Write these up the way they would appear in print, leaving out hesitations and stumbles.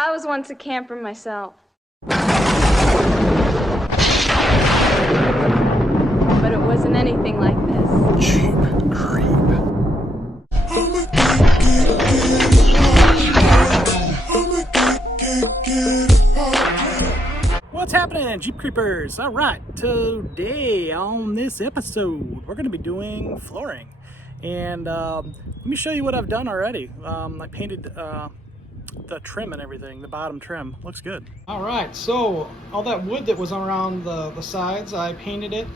I was once a camper myself. But it wasn't anything like this. Cheap creep. What's happening, Jeep Creepers? All right, today on this episode, we're going to be doing flooring. And let me show you what I've done already. I painted the trim and everything, the bottom trim. Looks good. All right, so all that wood that was around the sides, I painted it.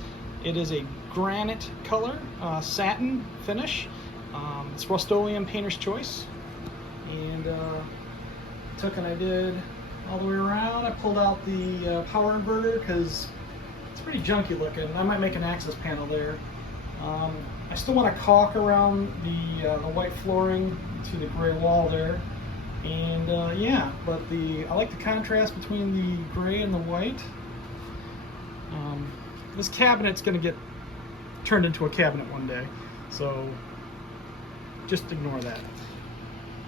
It is a granite color, satin finish. It's Rust-Oleum Painter's Choice. And took and I did all the way around. I pulled out the power inverter because it's pretty junky looking. I might make an access panel there. I still want to caulk around the white flooring to the gray wall there. And yeah, but I like the contrast between the gray and the white. This cabinet's going to get turned into a cabinet one day, so just ignore that.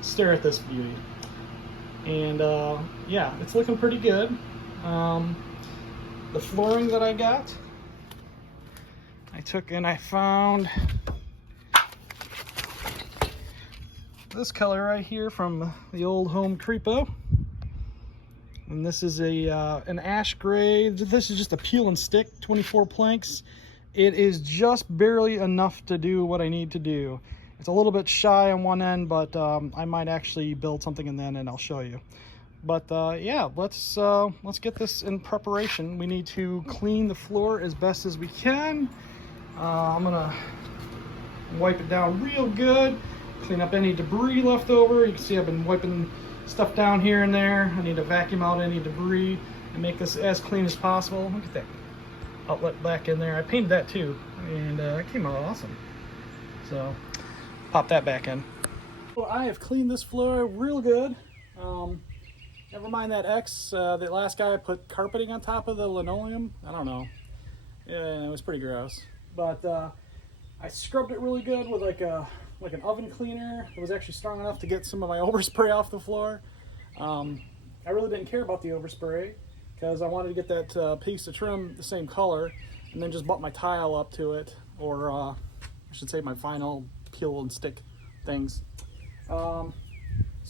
Stare at this beauty. And yeah, it's looking pretty good. The flooring that I got, I took and I found this color right here from the old Home Creepo. And this is an ash gray. This is just a peel and stick, 24 planks. It is just barely enough to do what I need to do. It's a little bit shy on one end, but I might actually build something in then and I'll show you. But yeah, let's get this in preparation. We need to clean the floor as best as we can. I'm gonna wipe it down real good, clean up any debris left over. You can see I've been wiping stuff down here and there. I need to vacuum out any debris and make this as clean as possible. Look at that outlet back in there. I painted that too, and it came out awesome. So pop that back in. Well, I have cleaned this floor real good. Never mind that the last guy put carpeting on top of the linoleum. I don't know. Yeah, it was pretty gross. But I scrubbed it really good with like an oven cleaner. It was actually strong enough to get some of my overspray off the floor. I really didn't care about the overspray because I wanted to get that piece of trim the same color and then just butt my tile up to it, or I should say my vinyl peel and stick things. So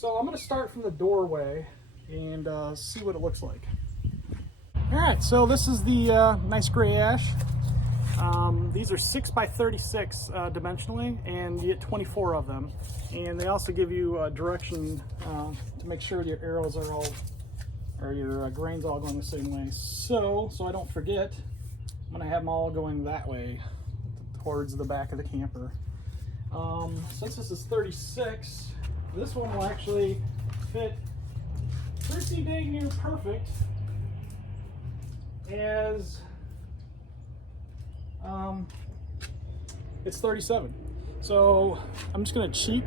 I'm going to start from the doorway and see what it looks like. Alright, so this is the nice gray ash. These are 6 by 36 dimensionally, and you get 24 of them. And they also give you direction to make sure your arrows are all, or your grains all going the same way. So I don't forget, I'm going to have them all going that way towards the back of the camper. Since this is 36, this one will actually fit pretty dang near perfect as it's 37. So I'm just gonna cheat,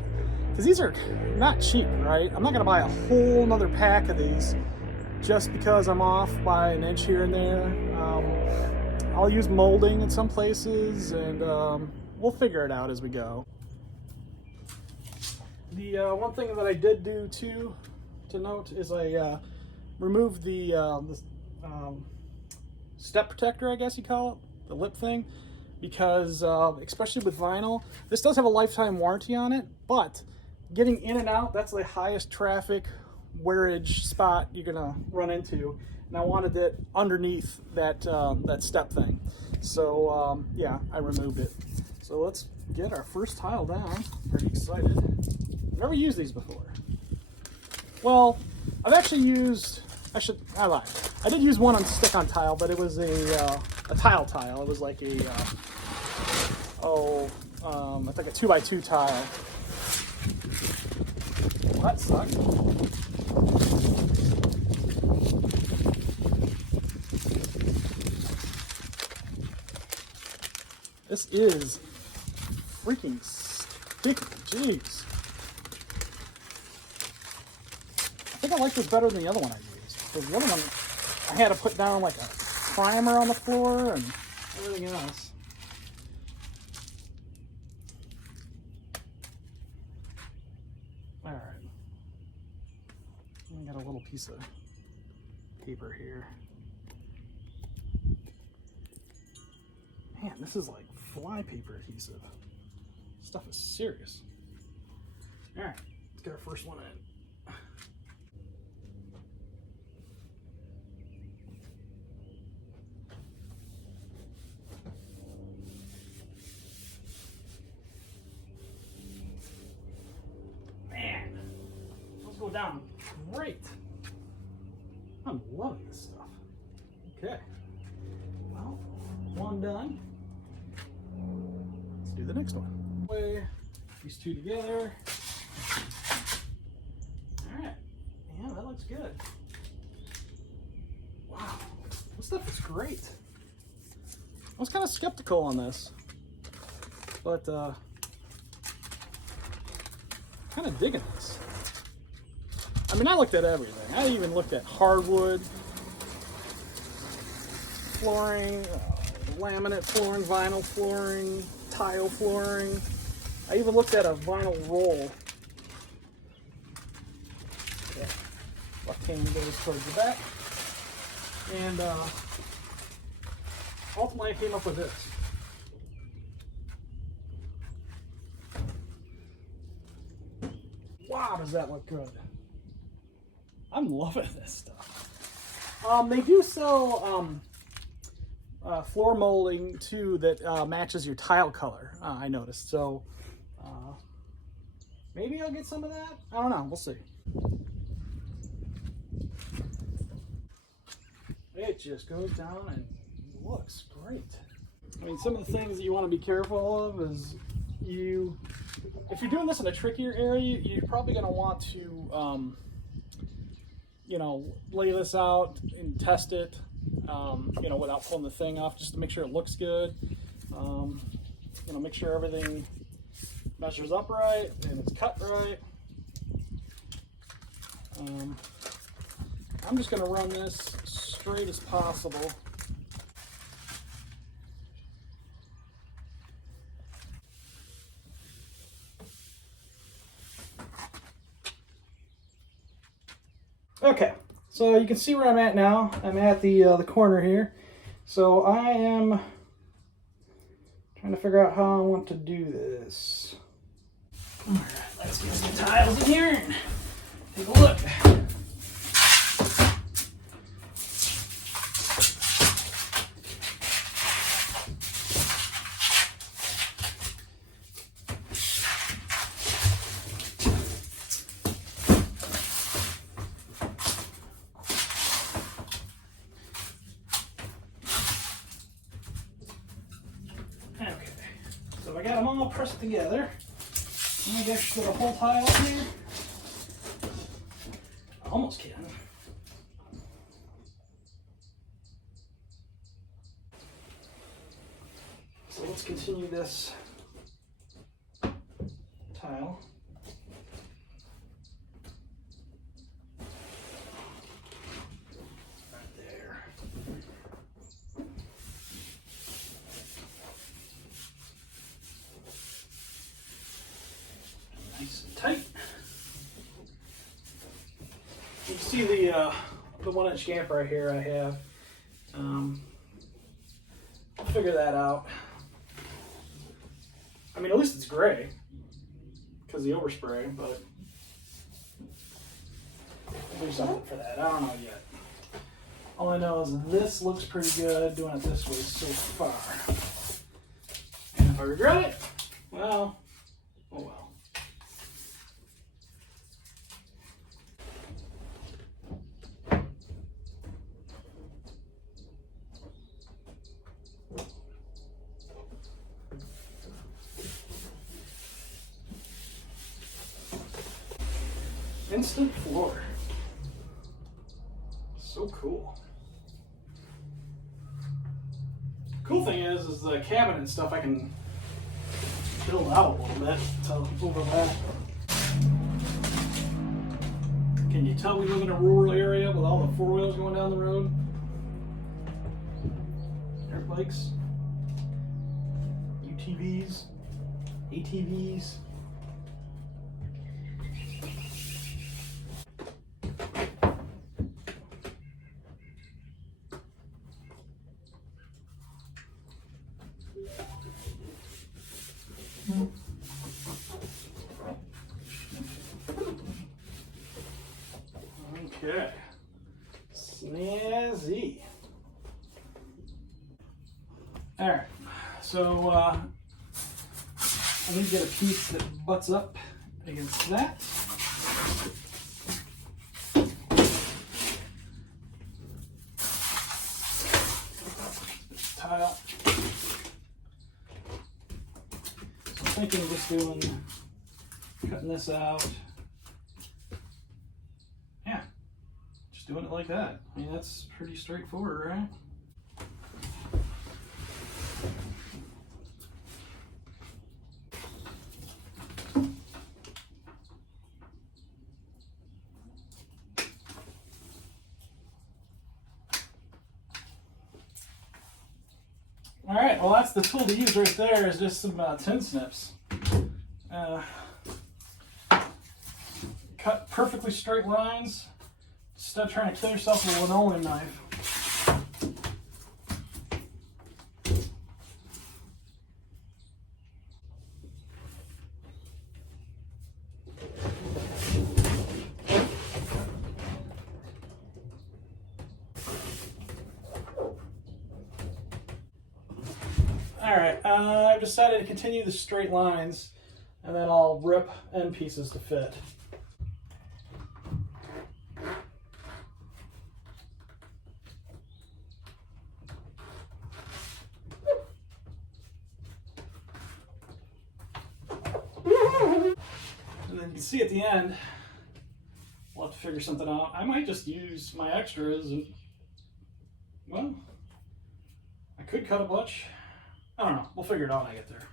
because these are not cheap, right? I'm not gonna buy a whole nother pack of these just because I'm off by an inch here and there. I'll use molding in some places, and we'll figure it out as we go. The one thing that I did do too to note is I removed the step protector, I guess you call it, the lip thing, because especially with vinyl, this does have a lifetime warranty on it, but getting in and out, that's the highest traffic wearage spot you're gonna run into, and I wanted it underneath that that step thing. So yeah, I removed it. So let's get our first tile down. Pretty excited. Never used these before. Well, I've actually used, I lied. I did use one on stick-on tile, but it was a tile. It was like a, I think a 2x2 tile. Well, that sucked. This is freaking sticky, jeez. I think I like this better than the other one I used. Because the other one, I had to put down like a primer on the floor and everything else. Alright. I got a little piece of paper here. Man, this is like flypaper adhesive. Stuff is serious. All right, let's get our first one in. Man, let's go down great. I'm loving this stuff. Okay, well, one done. Let's do the next one. Way these two together. All right, yeah, that looks good. Wow, this stuff is great. I was kind of skeptical on this, but kind of digging this. I mean, I looked at everything. I even looked at hardwood flooring, laminate flooring, vinyl flooring, tile flooring. I even looked at a vinyl roll. Yeah. Left hand goes towards the back. And ultimately I came up with this. Wow, does that look good. I'm loving this stuff. They do sell floor molding too that matches your tile color, I noticed. So maybe I'll get some of that. I don't know. We'll see. It just goes down and looks great. I mean, some of the things that you want to be careful of is if you're doing this in a trickier area, you're probably going to want to lay this out and test it, without pulling the thing off, just to make sure it looks good. Make sure everything measures up right and it's cut right. I'm just going to run this straight as possible. Okay, so you can see where I'm at now. I'm at the corner here. So I am trying to figure out how I want to do this. All right, let's get some tiles in here and take a look. So I got them all pressed together. I guess put a whole tile in here. I almost can. So let's continue this tile. Right there. Nice and tight. You can see the 1-inch gap right here I have. I'll figure that out. I mean, at least it's gray because the overspray, but I'll do something for that. I don't know yet. All I know is this looks pretty good doing it this way so far. And if I regret it, well, oh well. Instant floor. So cool. Cool thing is the cabinet and stuff I can build out a little bit to overlap. Can you tell we live in a rural area with all the four wheels going down the road? Dirt bikes, UTVs, ATVs. Okay. Snazzy. Alright, so I need to get a piece that butts up against that. Tile. So I'm thinking of just cutting this out. Yeah, just doing it like that. I mean, that's pretty straightforward, right? All right, well that's the tool to use right there, is just some tin snips. Cut perfectly straight lines. Stop trying to kill yourself with a linoleum knife. Alright, I've decided to continue the straight lines, and then I'll rip end pieces to fit. And then you can see at the end, we'll have to figure something out. I might just use my extras and, well, I could cut a bunch. I don't know. We'll figure it out when I get there.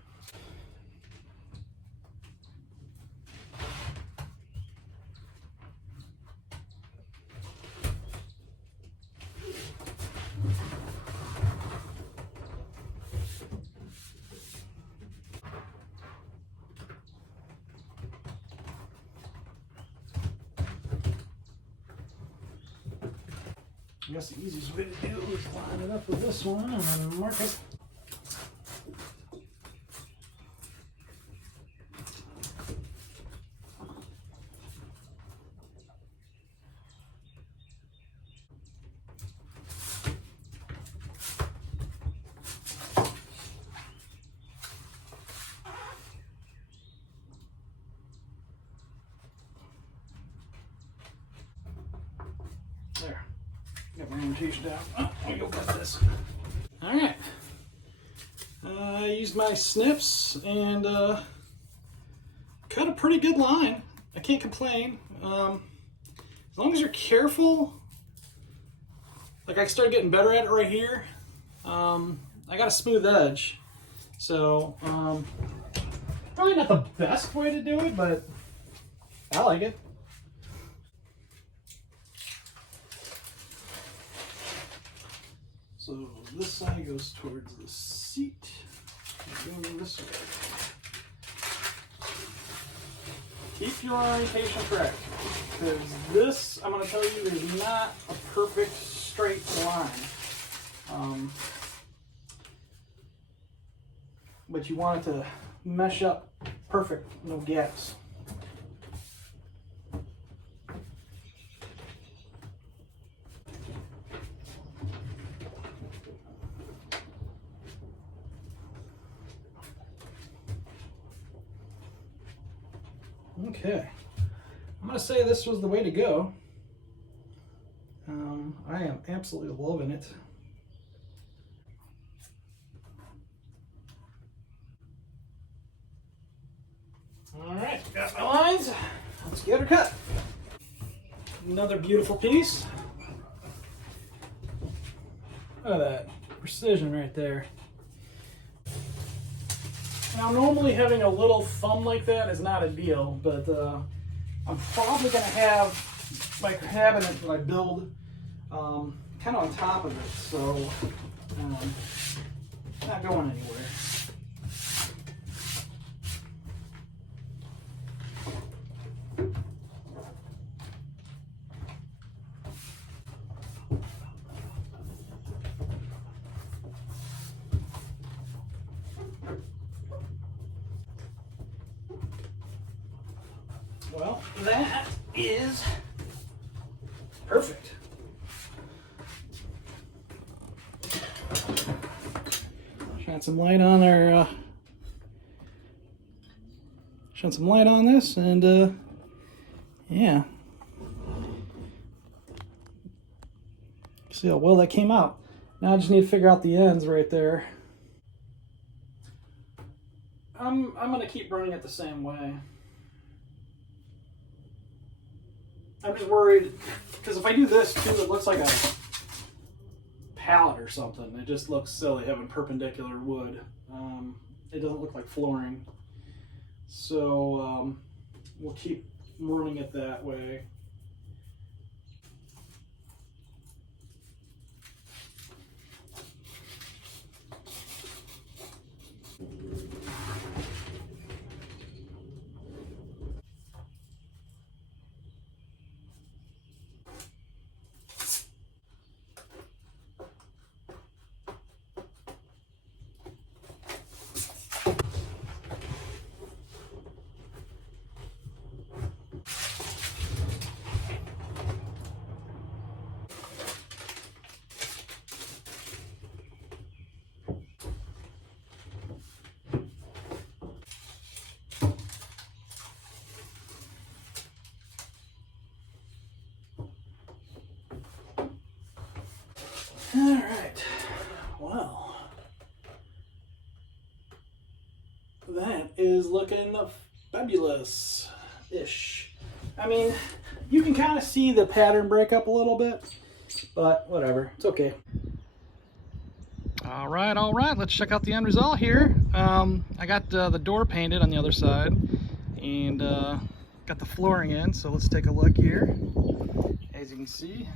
I guess the easiest way to do it is line it up with this one and then mark it. There. Got my orientation down. Oh, let me go cut this. Alright. I used my snips and cut a pretty good line. I can't complain. As long as you're careful, like I started getting better at it right here. I got a smooth edge. So, probably not the best way to do it, but I like it. So this side goes towards the seat, going this way. Keep your orientation correct, because this, I'm going to tell you, is not a perfect straight line. But you want it to mesh up perfect, no gaps. Okay, I'm going to say this was the way to go. I am absolutely loving it. All right, got my lines. Let's get her cut. Another beautiful piece. Look at that precision right there. Now, normally having a little thumb like that is not a deal, but I'm probably going to have my cabinet that I build kind of on top of it, so not going anywhere. Well, that is Perfect. Shine some light on our shine some light on this, and yeah. See how well that came out. Now I just need to figure out the ends right there. I'm gonna keep running it the same way. I'm just worried because if I do this too, it looks like a pallet or something. It just looks silly having perpendicular wood. It doesn't look like flooring. So we'll keep running it that way. All right, well, that is looking fabulous-ish. I mean, you can kind of see the pattern break up a little bit, but whatever, it's okay. All right, let's check out the end result here. I got the door painted on the other side, and got the flooring in, so let's take a look here. As you can see,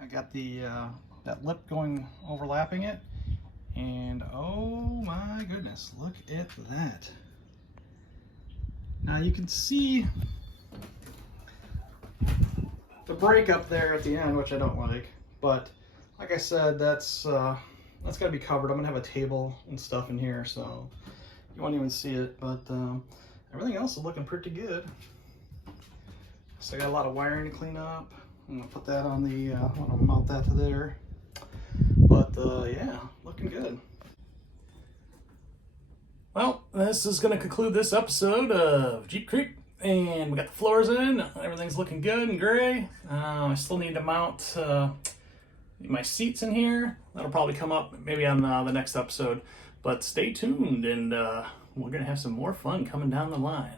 I got the that lip going overlapping it, and oh my goodness, look at that. Now you can see the break up there at the end, which I don't like, but like I said, that's got to be covered. I'm gonna have a table and stuff in here, so you won't even see it, but everything else is looking pretty good. So I got a lot of wiring to clean up. I'm gonna put that on the, I'm gonna mount that to there. But yeah, looking good. Well, this is gonna conclude this episode of Jeep Creep, and we got the floors in. Everything's looking good and gray. I still need to mount my seats in here. That'll probably come up maybe on the next episode. But stay tuned, and we're gonna have some more fun coming down the line.